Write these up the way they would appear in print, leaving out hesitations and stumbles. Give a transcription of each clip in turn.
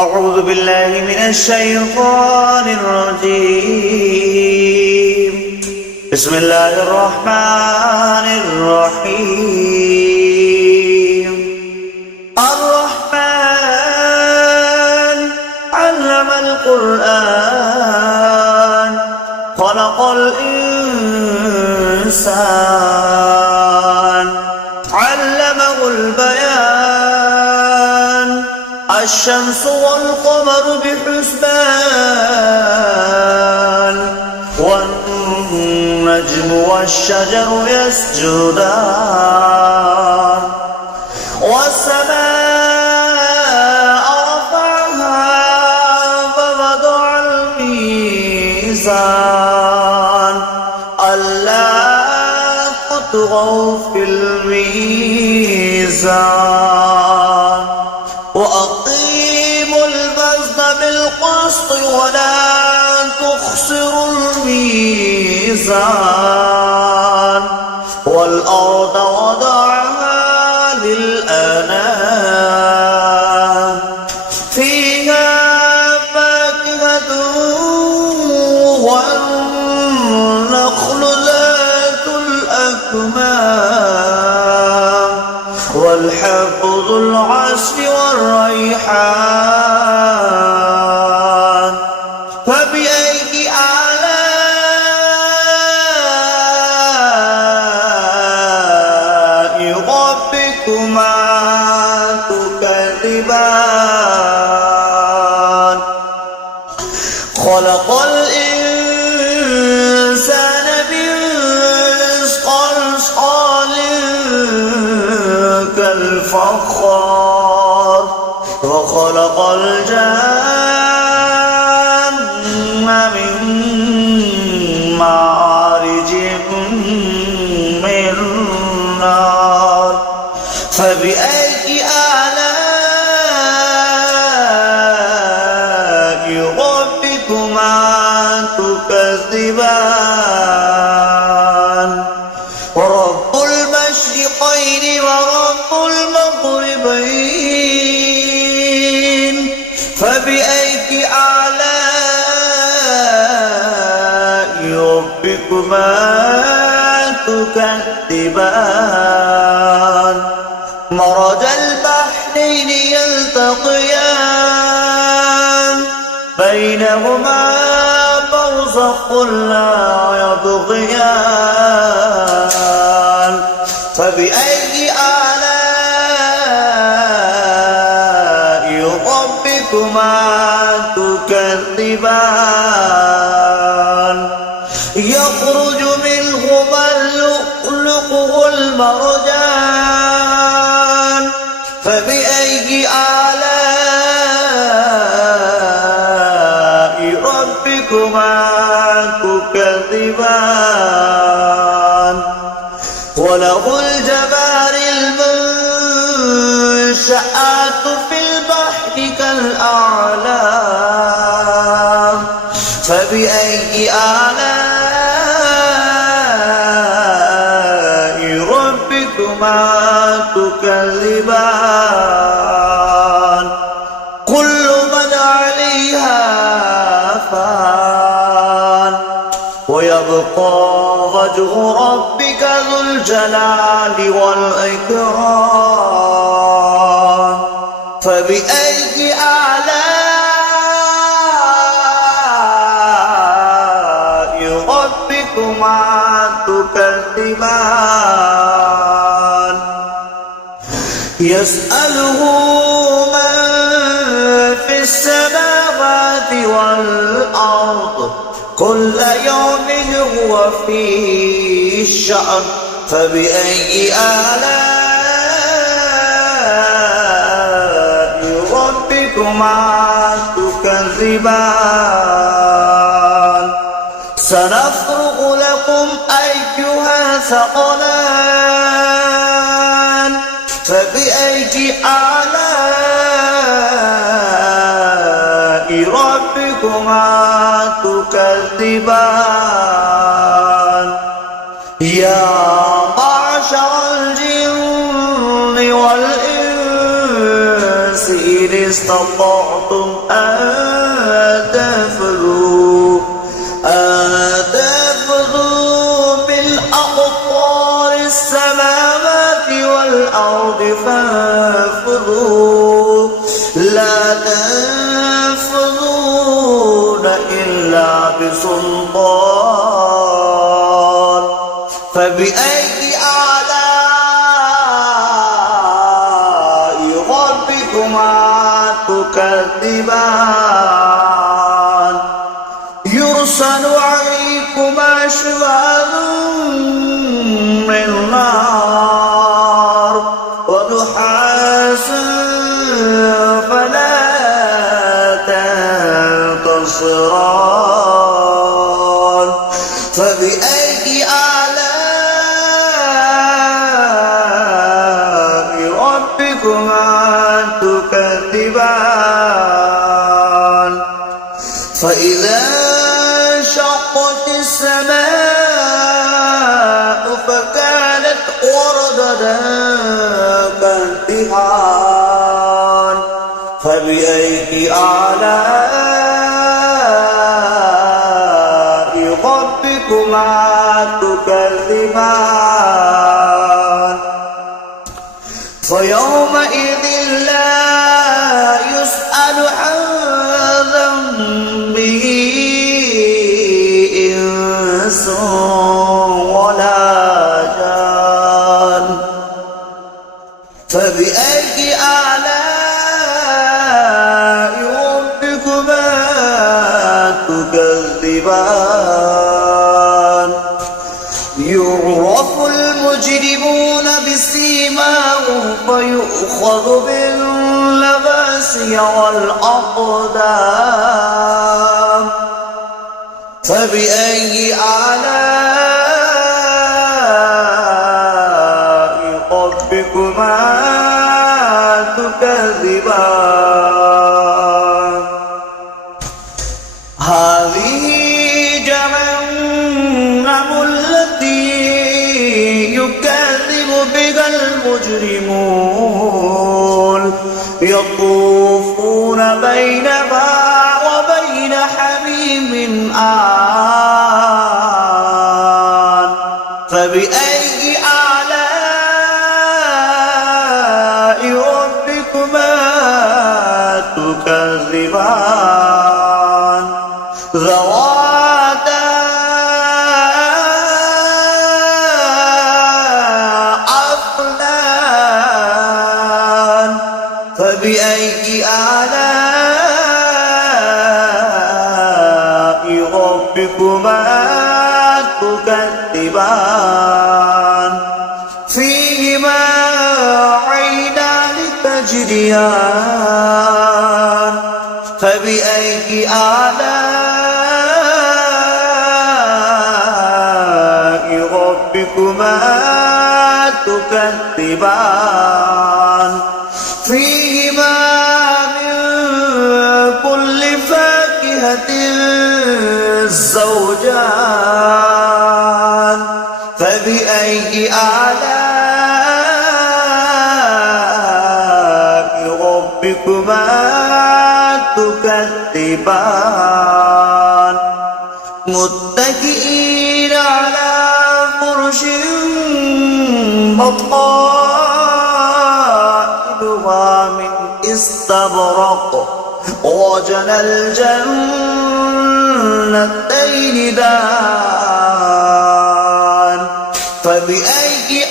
أعوذ بالله من الشيطان الرجيم. بسم الله الرحمن الرحيم. الرحمن علم القرآن خلق الإنسان علمه البيان الشمس والقمر بحسبان والنجم والشجر يسجدان والسماء رفعها فوضع الميزان ألا تطغوا في الميزان وأقيموا الوزن بالقسط ولا تخسروا الميزان والأرض وضعها للأنام فيها فاكهة والنخل ذات الأكمام والحب ذو العصف والريحان فبأي آلاء ربكما تكذبان خلق الإنسان من صلصال كالفخار وخلق الجن من مارج من نار فبأي آلاء ربكما تكذبان ورب المشرقين ورب المغربين فبأي آلاء ربكما تكذبان مرج البحرين يلتقيان بينهما برزخ لا يبغيان فبأي آلاء ربكما تكذبان يخرج منهما اللؤلؤ والمرجان فبأي آلاء ربكما تكذبان وله الجوار المنشآت في البحر كالأعلام فبأي آلاء ربكما تكذبان كل من عليها فان ويبقى وجه ربك ذو الجلال والإكرام فبأي آلاء ربكما تكذبان يسأله من في السماوات والأرض كل يوم هو في شأن فبأي آلاء ربكما تكذبان سنفرغ لكم أيها ثقلان فبأي آلاء ربكما تكذبان يا معشر الجن والإنس استطعتم أن تنفذوا بالأقطار السماوات والأرض فانفذوا لا تنفذون إلا بسلطان فبأي آلاء ربكما تكذبان يرسل عليكما شواظ من نار ونحاس فلا تنتصران فبأي آلاء ربكما تكذبان فإذا انشقت السماء فكانت وردة كالدهان فبأي آلاء ربكما تكذبان فيومئذ لا يسأل عن ذنبه إنس ولا جان فبأي آلاء ربكما تكذبان يعرف المجرمون بسيماهم فيؤخذ بالنواصي والأقدام فبأي آلاء ربكما تكذبان هذه جهنم التي يكذب بها المجرمون يطوفون بينها وبين حميم آن فبأي آلاء ربكما تكذبان ذواتا أفنان فبأي آلاء ربكما تكذبان فيهما عينان تجريان فبأي آلاء ربكما تكذبان فيهما من كل فاكهة زوجان فبأي آلاء ربكما تكذبان متكئين على فرش بطائنها من استبرق وجنى الجنتين دان فبأي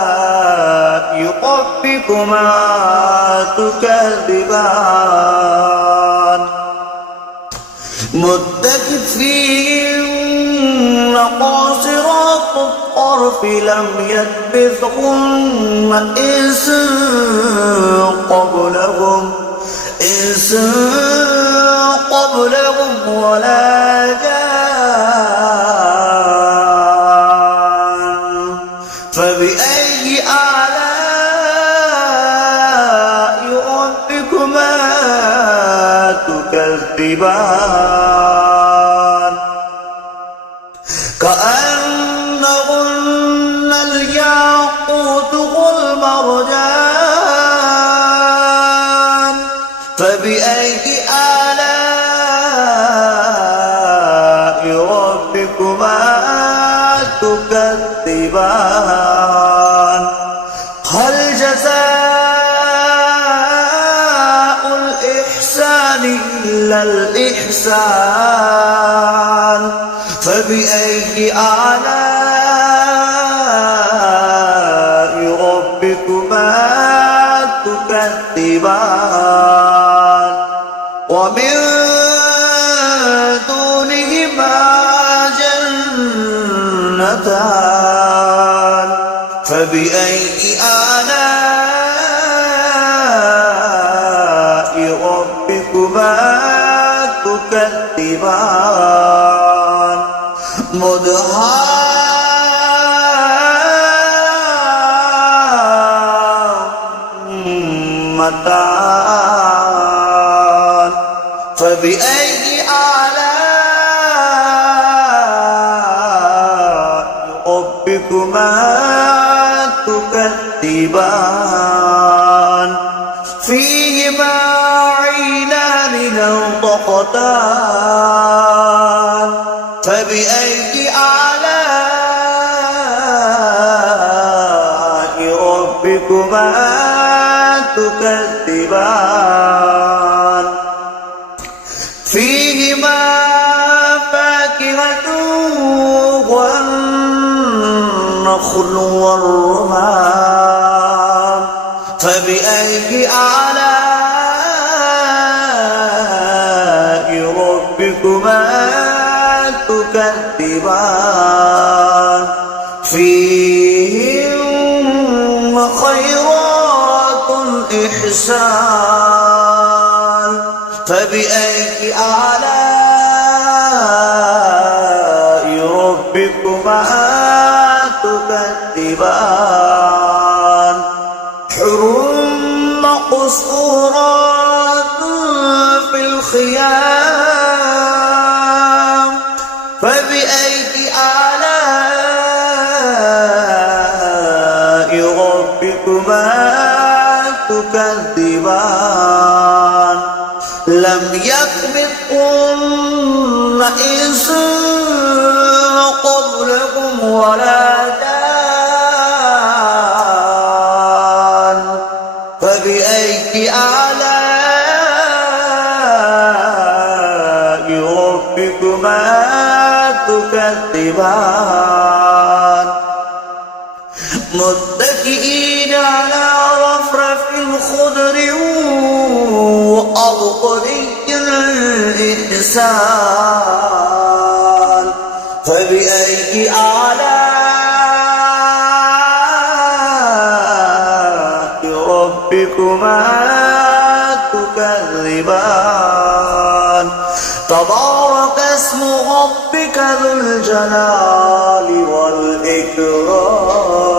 آلاء ربكما تكذبان متكئين قاصرات الطرف لم يطمثهن إنس قبلهم ولا جان فبأي آلاء ربكما تكذبان كأنهن الياقوت والمرجان فبأي آلاء ربكما تكذبان هل جزاء الإحسان إلا الإحسان فبأي آلاء ربكما تكذبان ومن دونهما جنتان فبأي آلاء ربكما تكذبان مدهامتان فبأي آلاء ربكما تكذبان فيهما عينان نضختان فبأي آلاء ربكما تكذبان فيهما فاكهة والنخل والرمان فبأي آلاء ربكما تكذبان فيهن خيرات إحسان فبأي آلاء ربكما تكذبان حر مقصورات في الخيام فبأي آلاء ربكما تكذبان لم يطمثهن إنس قبلكم ولا جان فبأي آلاء ربكما تكذبان متكئين على رفرف خضر وأبقري الإحسان فبأي آلاء ربكما تكذبان تبارك اسم ربك ذو الجلال والإكرام